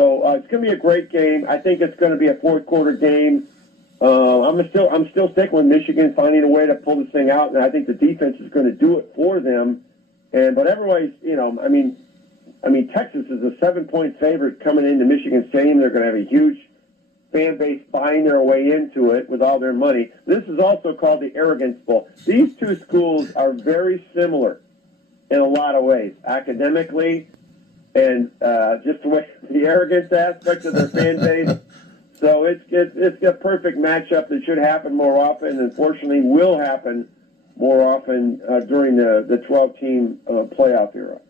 So it's going to be a great game. I think it's going to be a fourth quarter game. I'm still sticking with Michigan finding a way to pull this thing out, and I think the defense is going to do it for them. But everybody's, I mean, Texas is a 7-point favorite coming into Michigan Stadium. They're going to have a huge fan base buying their way into it with all their money. This is also called the Arrogance Bowl. These two schools are very similar in a lot of ways, academically and just the way the arrogance aspect of their fan base. So it's a perfect matchup that should happen more often, and unfortunately will happen more often during the 12-team playoff era.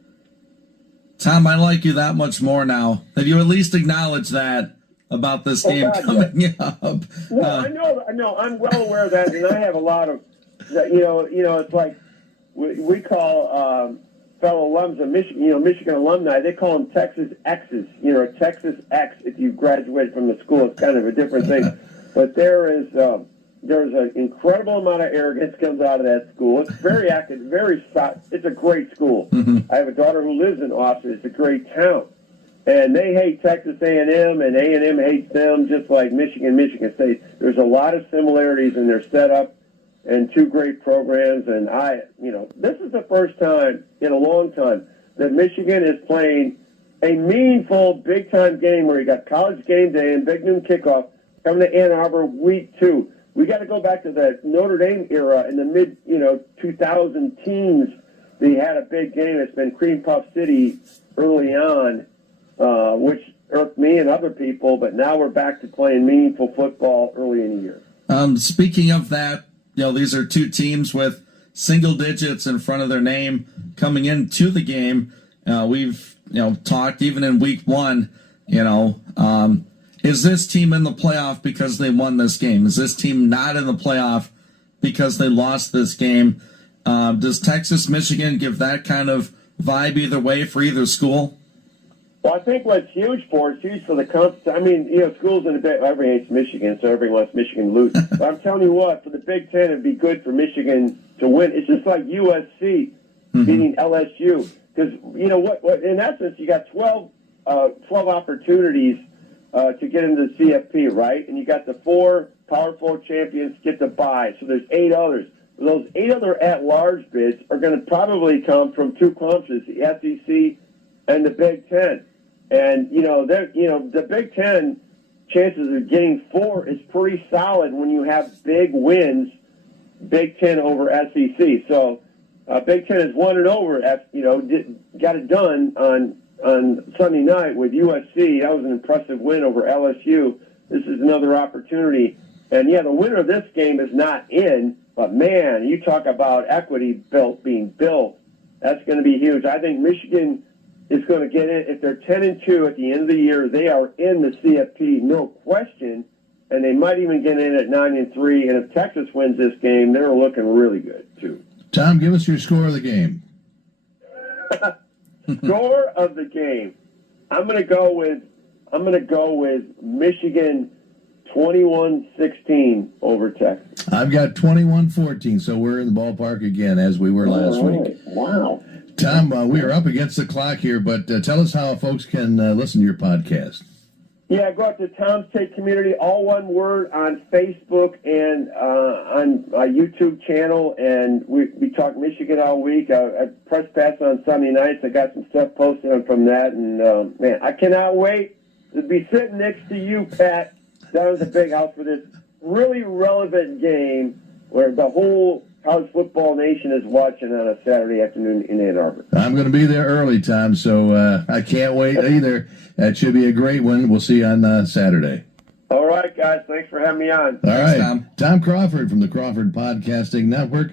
Tom, I like you that much more now that you at least acknowledge that about this game coming up. No, I know. I'm well aware of that, and I have a lot of, it's like we call fellow alums of Michigan alumni. They call them Texas X's. Texas X. If you graduated from the school, it's kind of a different thing. But there's an incredible amount of arrogance comes out of that school. It's very active, it's a great school. Mm-hmm. I have a daughter who lives in Austin. It's a great town. And they hate Texas A&M, and A&M hates them, just like Michigan State. There's a lot of similarities in their setup and two great programs. And this is the first time in a long time that Michigan is playing a meaningful big-time game where you got college game day and big noon kickoff coming to Ann Arbor week 2. We got to go back to the Notre Dame era in the mid, 2000 teens. They had a big game. It's been Cream Puff City early on, which irked me and other people. But now we're back to playing meaningful football early in the year. Speaking of that, these are two teams with single digits in front of their name coming into the game. We've talked even in week 1. Is this team in the playoff because they won this game? Is this team not in the playoff because they lost this game? Does Texas, Michigan give that kind of vibe either way for either school? Well, I think what's huge for the conference. I mean, schools in the Big, everybody hates Michigan, so everybody wants Michigan to lose. But I'm telling you what, for the Big Ten, it'd be good for Michigan to win. It's just like USC beating LSU. Because, what in essence, you got 12 opportunities to get into the CFP, right? And you got the 4 Power 4 champions get the bye. So there's 8 others. Those 8 other at-large bids are going to probably come from 2 conferences, the SEC and the Big Ten. And, the Big Ten chances of getting 4 is pretty solid when you have big wins, Big Ten over SEC. So Big Ten is 1-0, got it done on Sunday night with USC. That was an impressive win over LSU. This is another opportunity. And, the winner of this game is not in, but, man, you talk about equity being built. That's going to be huge. I think Michigan is going to get in. If they're 10-2 at the end of the year, they are in the CFP, no question, and they might even get in at 9-3. And if Texas wins this game, they're looking really good, too. Tom, give us your score of the game. Score of the game. I'm going to go with Michigan 21-16 over Texas. I've got 21-14, so we're in the ballpark again as we were last week. Wow. Tom, we are up against the clock here, but tell us how folks can listen to your podcast. Yeah, go out to Tom's Take Community, all one word, on Facebook and on my YouTube channel. And we talk Michigan all week. I press pass on Sunday nights. I got some stuff posted on from that. And, man, I cannot wait to be sitting next to you, Pat, down at the big house for this really relevant game where the whole college football nation is watching on a Saturday afternoon in Ann Arbor. I'm going to be there early, Tom, so I can't wait either. That should be a great one. We'll see you on Saturday. All right, guys. Thanks for having me on. All right. Tom Crawford from the Crawford Podcasting Network.